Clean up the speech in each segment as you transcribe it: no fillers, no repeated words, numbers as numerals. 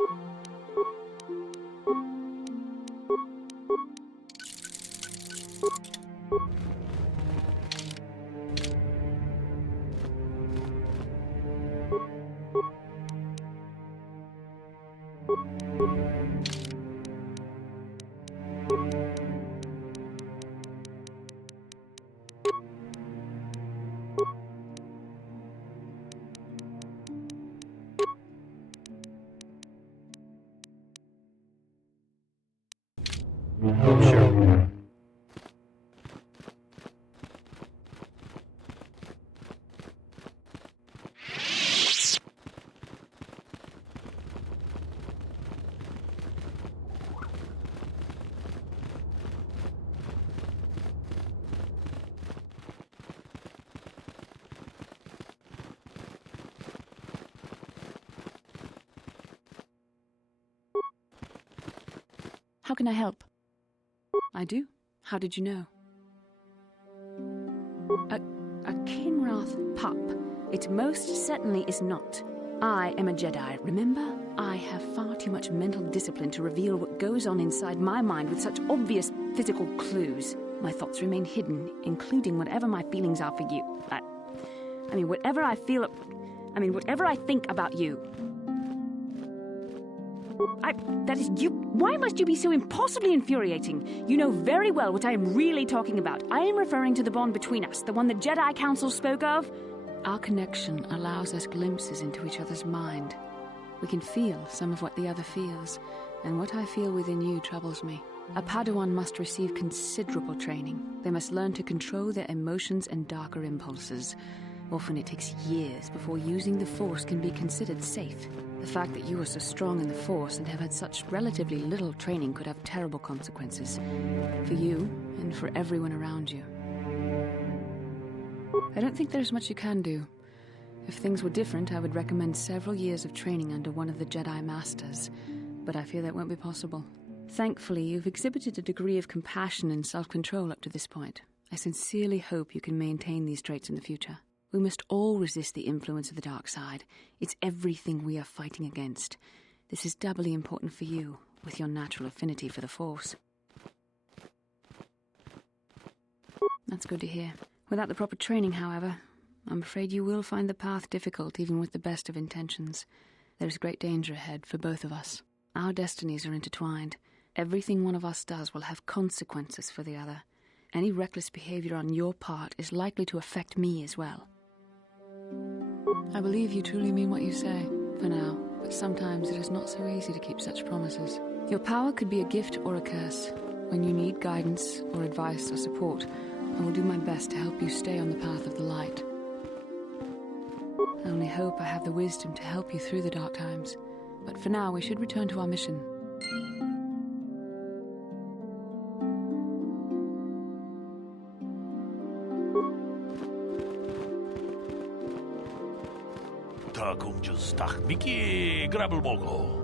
Sure. How can I help? I do. How did you know? A Kinrath pup. It most certainly is not. I am a Jedi, remember? I have far too much mental discipline to reveal what goes on inside my mind with such obvious physical clues. My thoughts remain hidden, including whatever my feelings are for you. I mean, whatever I feel... whatever I think about you. That is you. Why must you be so impossibly infuriating? You know very well what I am really talking about. I am referring to the bond between us, the one the Jedi Council spoke of. Our connection allows us glimpses into each other's mind. We can feel some of what the other feels, and what I feel within you troubles me. A Padawan must receive considerable training. They must learn to control their emotions and darker impulses. Often it takes years before using the Force can be considered safe. The fact that you are so strong in the Force and have had such relatively little training could have terrible consequences. For you, and for everyone around you. I don't think there's much you can do. If things were different, I would recommend several years of training under one of the Jedi Masters. But I fear that won't be possible. Thankfully, you've exhibited a degree of compassion and self-control up to this point. I sincerely hope you can maintain these traits in the future. We must all resist the influence of the dark side. It's everything we are fighting against. This is doubly important for you, with your natural affinity for the Force. That's good to hear. Without the proper training, however, I'm afraid you will find the path difficult even with the best of intentions. There is great danger ahead for both of us. Our destinies are intertwined. Everything one of us does will have consequences for the other. Any reckless behavior on your part is likely to affect me as well. I believe you truly mean what you say, for now, but sometimes it is not so easy to keep such promises. Your power could be a gift or a curse. When you need guidance or advice or support, I will do my best to help you stay on the path of the light. I only hope I have the wisdom to help you through the dark times. But for now, we should return to our mission. Ta kumjus tak miki grabel mogo.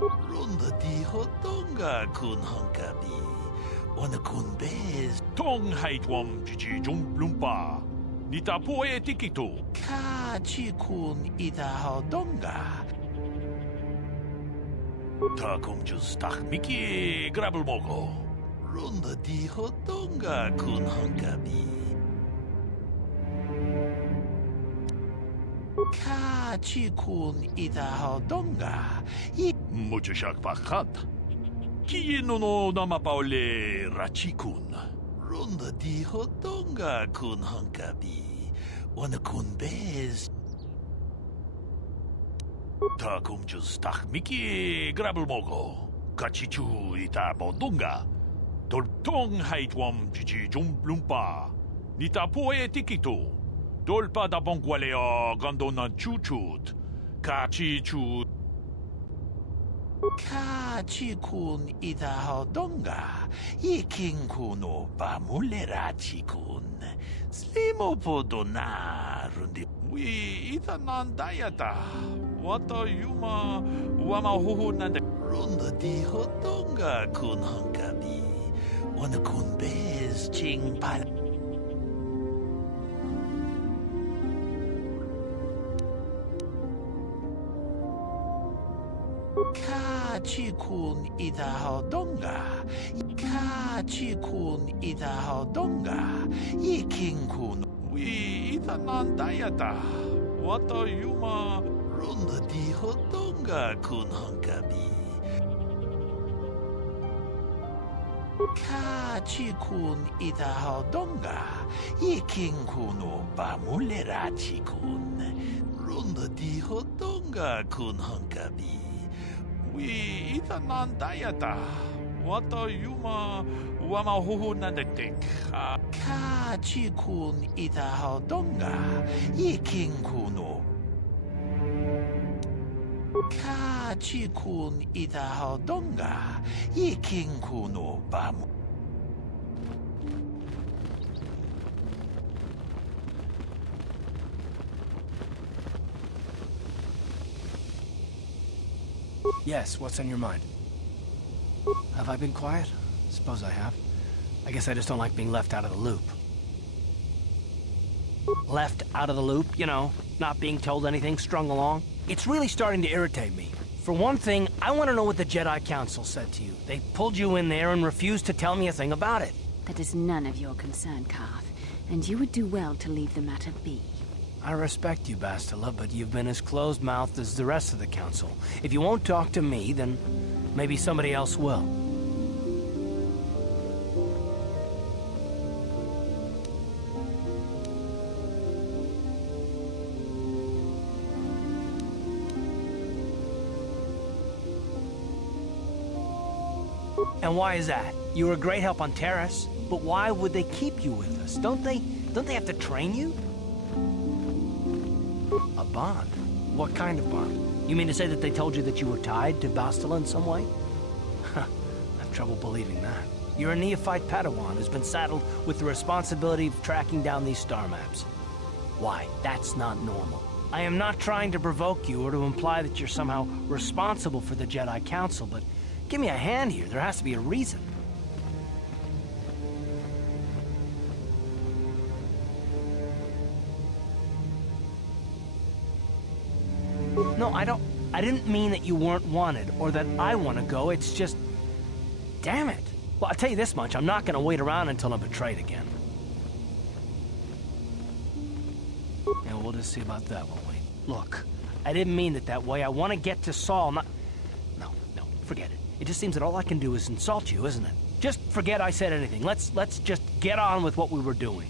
Runda di hotonga kun honkabi. Wana kun bez. Tong haitwam jiji jum lumpa. Nita poe tikito. Ka chi kun ita hotonga. Ta kumjus tak miki grabel mogo. Runda di hotonga kun honkabi. Ka chi kun ita hotonga. Mucho shak pakat. Ki no nama paole rachikun. Runda di hotonga kun honkabi. Wana kun bez. Ta kumjus tak miki grabel mogo. Kachichu ita bodunga. Toltong haitwam jiji jumblumpa. Nita poe tikito. Dolpa da bongwaleo gandona chuchut. Kachichu. Kachi kun ita hodonga. Ikin kuno bamulera chikun. Slimo podona rundi. We ita nandayata. Wata yuma wama huhu nande. Runda di hodonga kun honkabi. Wana kun bez ching pala. Kachikun idahodonga. Kachikun idahodonga. Yikinkun. We itanandayata. Wata yuma. Runda dihodonga kun hunkabi. Kachikun idahodonga. Yikinkuno bamulerachikun. Runda dihodonga kun hunkabi. We itanandayata. Wata yuma wamahuhu nandetek. Kachikun idahodonga. Yikinkuno. Kachikun idahodonga. Yikinkuno bamu. Yes, what's on your mind? Have I been quiet? Suppose I have. I guess I just don't like being left out of the loop. Left out of the loop, you know, not being told anything, strung along. It's really starting to irritate me. For one thing, I want to know what the Jedi Council said to you. They pulled you in there and refused to tell me a thing about it. That is none of your concern, Carth, and you would do well to leave the matter be. I respect you, Bastila, but you've been as closed-mouthed as the rest of the Council. If you won't talk to me, then maybe somebody else will. And why is that? You were a great help on Terrace, but why would they keep you with us? Don't they have to train you? A bond? What kind of bond? You mean to say that they told you that you were tied to Bastila in some way? I have trouble believing that. You're a neophyte Padawan who's been saddled with the responsibility of tracking down these star maps. Why? That's not normal. I am not trying to provoke you or to imply that you're somehow responsible for the Jedi Council, but give me a hand here. There has to be a reason. No, I didn't mean that you weren't wanted, or that I want to go, it's just... Damn it! Well, I'll tell you this much, I'm not gonna wait around until I'm betrayed again. And we'll just see about that, won't we? Look, I didn't mean it that way, I want to get to Saul, not... No, forget it. It just seems that all I can do is insult you, isn't it? Just forget I said anything. Let's just get on with what we were doing.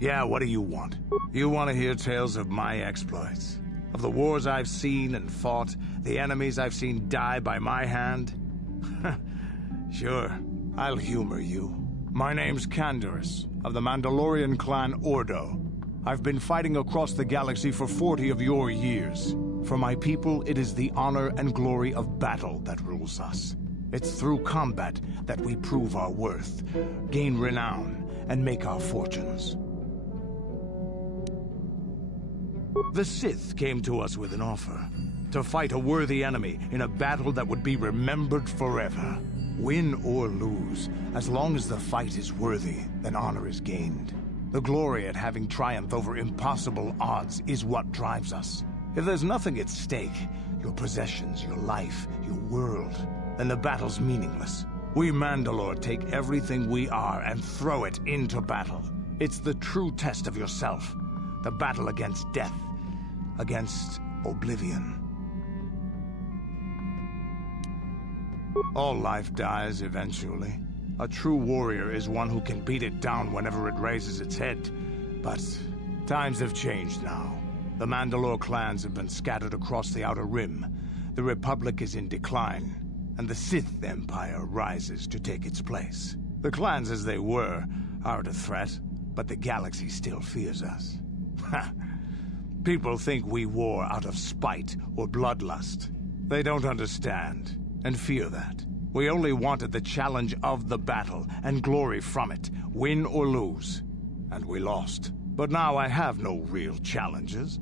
Yeah, what do you want? You want to hear tales of my exploits? Of the wars I've seen and fought, the enemies I've seen die by my hand? Sure, I'll humor you. My name's Canderous, of the Mandalorian clan Ordo. I've been fighting across the galaxy for 40 of your years. For my people, it is the honor and glory of battle that rules us. It's through combat that we prove our worth, gain renown, and make our fortunes. The Sith came to us with an offer. To fight a worthy enemy in a battle that would be remembered forever. Win or lose, as long as the fight is worthy, then honor is gained. The glory at having triumphed over impossible odds is what drives us. If there's nothing at stake, your possessions, your life, your world, then the battle's meaningless. We Mandalore take everything we are and throw it into battle. It's the true test of yourself. The battle against death. Against oblivion. All life dies eventually. A true warrior is one who can beat it down whenever it raises its head. But times have changed now. The Mandalore clans have been scattered across the Outer Rim. The Republic is in decline, and the Sith Empire rises to take its place. The clans as they were aren't a threat, but the galaxy still fears us. People think we war out of spite or bloodlust. They don't understand, and fear that. We only wanted the challenge of the battle, and glory from it, win or lose. And we lost. But now I have no real challenges.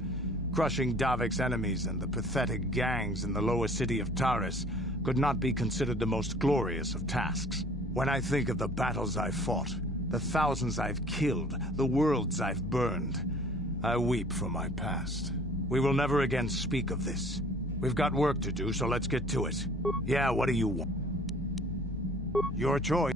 Crushing Davik's enemies and the pathetic gangs in the lower city of Taris could not be considered the most glorious of tasks. When I think of the battles I've fought, the thousands I've killed, the worlds I've burned, I weep for my past. We will never again speak of this. We've got work to do, so let's get to it. Yeah, what do you want? Your choice.